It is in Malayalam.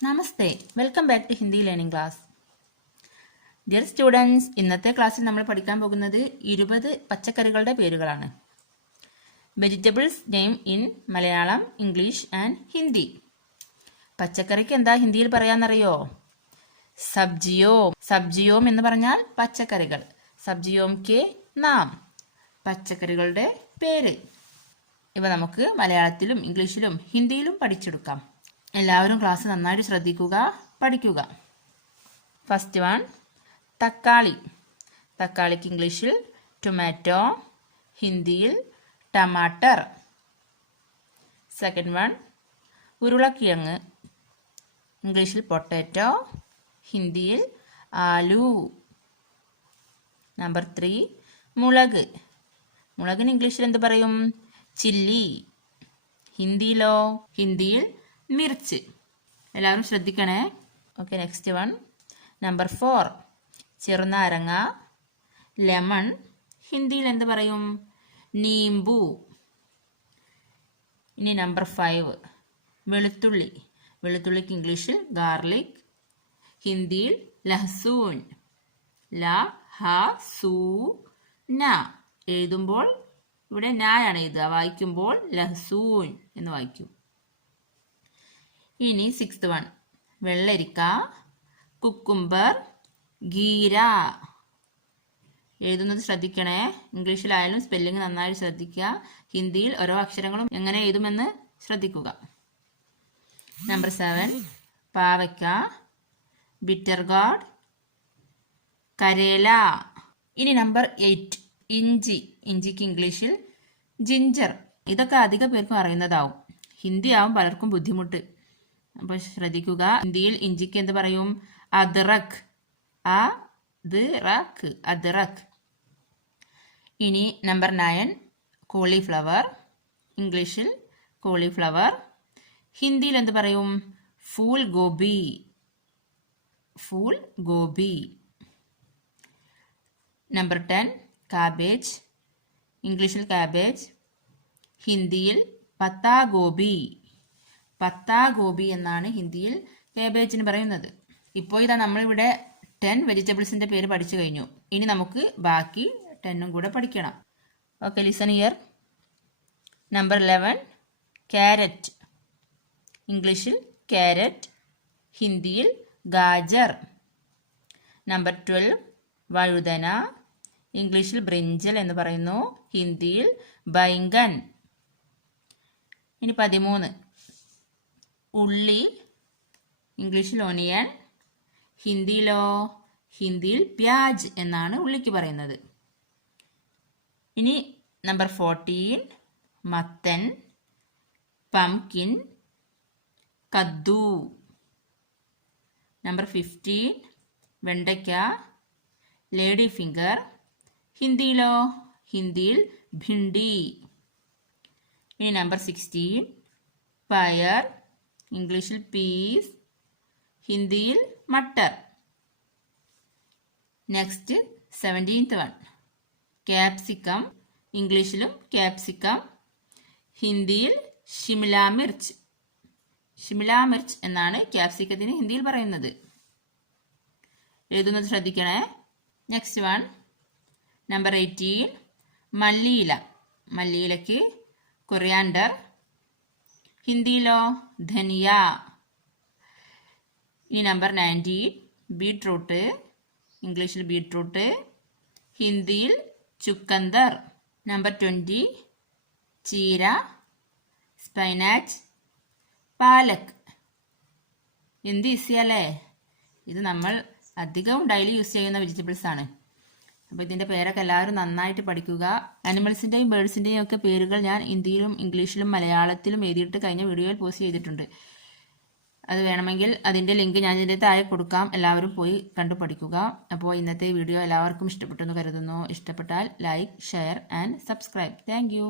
Namaste, welcome back to Hindi learning class. Dear students, ഇന്നത്തെ ക്ലാസ്സിൽ നമ്മൾ പഠിക്കാൻ പോകുന്നത് 20 പച്ചക്കറികളുടെ പേരുകളാണ്. Vegetables name in Malayalam, English and Hindi. പച്ചക്കറിക്ക് എന്താ ഹിന്ദിയിൽ പറയാന്നറിയോ? സബ്ജിയോം. സബ്ജിയോം എന്ന് പറഞ്ഞാൽ പച്ചക്കറികൾ. സബ്ജിയോം കെ നാം, പച്ചക്കറികളുടെ പേര്. ഇവ നമുക്ക് മലയാളത്തിലും ഇംഗ്ലീഷിലും ഹിന്ദിയിലും പഠിച്ചെടുക്കാം. എല്ലാവരും ക്ലാസ് നന്നായിട്ട് ശ്രദ്ധിക്കുക, പഠിക്കുക. ഫസ്റ്റ് വൺ, തക്കാളി. തക്കാളിക്ക് ഇംഗ്ലീഷിൽ ടൊമാറ്റോ, ഹിന്ദിയിൽ ടമാട്ടർ. സെക്കൻഡ് വൺ, ഉരുളക്കിഴങ്ങ്. ഇംഗ്ലീഷിൽ പൊട്ടാറ്റോ, ഹിന്ദിയിൽ ആലു. നമ്പർ 3, മുളക്. മുളകിന് ഇംഗ്ലീഷിൽ എന്ത് പറയും? ചില്ലി. ഹിന്ദിയിലോ? ഹിന്ദിയിൽ മിർച്ച്. എല്ലാവരും ശ്രദ്ധിക്കണേ. ഓക്കെ, നെക്സ്റ്റ് വൺ, നമ്പർ 4, ചെറുനാരങ്ങ, ലെമൺ. ഹിന്ദിയിൽ എന്ത് പറയും? നീമ്പു. ഇനി നമ്പർ 5, വെളുത്തുള്ളി. വെളുത്തുള്ളിക്ക് ഇംഗ്ലീഷിൽ ഗാർലിക്, ഹിന്ദിയിൽ ലഹസൂൻ. ല ഹ സൂ ന. എഴുതുമ്പോൾ ഇവിടെ നായാണ് എഴുതുക, വായിക്കുമ്പോൾ ലഹസൂൻ എന്ന് വായിക്കും. ഇനി 6th വൺ, വെള്ളരിക്ക, കുക്കുംബർ, ഗീര. എഴുതുന്നത് ശ്രദ്ധിക്കണേ. ഇംഗ്ലീഷിലായാലും സ്പെല്ലിംഗ് നന്നായി ശ്രദ്ധിക്കുക. ഹിന്ദിയിൽ ഓരോ അക്ഷരങ്ങളും എങ്ങനെ എഴുതുമെന്ന് ശ്രദ്ധിക്കുക. നമ്പർ 7, പാവയ്ക്ക, ബിറ്റർ ഗോർഡ്, കരേല. ഇനി നമ്പർ 8, ഇഞ്ചി. ഇഞ്ചിക്ക് ഇംഗ്ലീഷിൽ ജിഞ്ചർ. ഇതൊക്കെ അധിക പേർക്കും അറിയുന്നതാവും. ഹിന്ദി ആവും പലർക്കും ബുദ്ധിമുട്ട്, അപ്പോൾ ശ്രദ്ധിക്കുക. ഹിന്ദിയിൽ ഇഞ്ചിക്ക് എന്ത് പറയും? അദ്റക്. അദ്റക്. ഇനി നമ്പർ 9, കോളിഫ്ലവർ. ഇംഗ്ലീഷിൽ കോളിഫ്ലവർ, ഹിന്ദിയിൽ എന്ത് പറയും? ഫൂൽ ഗോബി. ഫൂൽ ഗോബി. Number 10, cabbage. ഇംഗ്ലീഷിൽ കാബേജ്, ഹിന്ദിയിൽ പത്താ ഗോബി. പത്താ ഗോബി എന്നാണ് ഹിന്ദിയിൽ കാബേജിന് പറയുന്നത്. ഇപ്പോൾ ഇതാ നമ്മളിവിടെ 10 വെജിറ്റബിൾസിന്റെ പേര് പഠിച്ചു കഴിഞ്ഞു. ഇനി നമുക്ക് ബാക്കി 10 കൂടെ പഠിക്കണം. Okay, listen here. Number 11, carrot. ഇംഗ്ലീഷിൽ ക്യാരറ്റ്, ഹിന്ദിയിൽ ഗാജർ. നമ്പർ 12, വഴുതന. ഇംഗ്ലീഷിൽ ബ്രിഞ്ചൽ എന്ന് പറയുന്നു, ഹിന്ദിയിൽ ബൈങ്കൻ. ഇനി 13, ഉള്ളി. ഇംഗ്ലീഷിൽ ഓണിയൻ, ഹിന്ദിയിലോ? ഹിന്ദിയിൽ പ്യാജ് എന്നാണ് ഉള്ളിക്ക് പറയുന്നത്. ഇനി നമ്പർ 14, മത്തൻ, പംകിൻ, കദ്ദു. നമ്പർ 15, വെണ്ടയ്ക്ക, ലേഡി ഫിംഗർ. ഹിന്ദിയിലോ? ഹിന്ദിയിൽ ഭിണ്ടി. ഇനി നമ്പർ 16, പയർ. ഇംഗ്ലീഷിൽ പീസ്, ഹിന്ദിയിൽ matar. Next 17th one, capsicum. ഇംഗ്ലീഷിലും ക്യാപ്സിക്കം, ഹിന്ദിയിൽ ഷിംല മിർച്ച്. ഷിംല മിർച്ച് എന്നാണ് ക്യാപ്സിക്കത്തിന് ഹിന്ദിയിൽ പറയുന്നത്. എഴുതുന്നത് ശ്രദ്ധിക്കണേ. നെക്സ്റ്റ് വൺ, നമ്പർ 18, മല്ലിയില. മല്ലിയിലയ്ക്ക് കൊറിയാണ്ടർ, ഹിന്ദിയിലോ? ധനിയ. ഇനി നമ്പർ 19, ബീട്രൂട്ട്. ഇംഗ്ലീഷിൽ ബീട്രൂട്ട്, ഹിന്ദിയിൽ ചുക്കന്ദർ. നമ്പർ 20, ചീര, സ്പൈനാച്ച്, പാലക്. എന്ത് ഈസിയല്ലേ? ഇത് നമ്മൾ അധികവും ഡെയിലി യൂസ് ചെയ്യുന്ന വെജിറ്റബിൾസ് ആണ്. അപ്പോൾ ഇതിൻ്റെ പേരൊക്കെ എല്ലാവരും നന്നായിട്ട് പഠിക്കുക. ആനിമൽസിൻ്റെയും ബേർഡ്സിൻ്റെയും ഒക്കെ പേരുകൾ ഞാൻ ഹിന്ദിയിലും ഇംഗ്ലീഷിലും മലയാളത്തിലും എഴുതിയിട്ട് കഴിഞ്ഞ വീഡിയോയിൽ പോസ്റ്റ് ചെയ്തിട്ടുണ്ട്. അത് വേണമെങ്കിൽ അതിൻ്റെ ലിങ്ക് ഞാൻ ഇതിൻ്റെ താഴെ കൊടുക്കാം. എല്ലാവരും പോയി കണ്ടു പഠിക്കുക. അപ്പോൾ ഇന്നത്തെ വീഡിയോ എല്ലാവർക്കും ഇഷ്ടപ്പെട്ടെന്ന് കരുതുന്നു. ഇഷ്ടപ്പെട്ടാൽ like, share and subscribe. Thank you.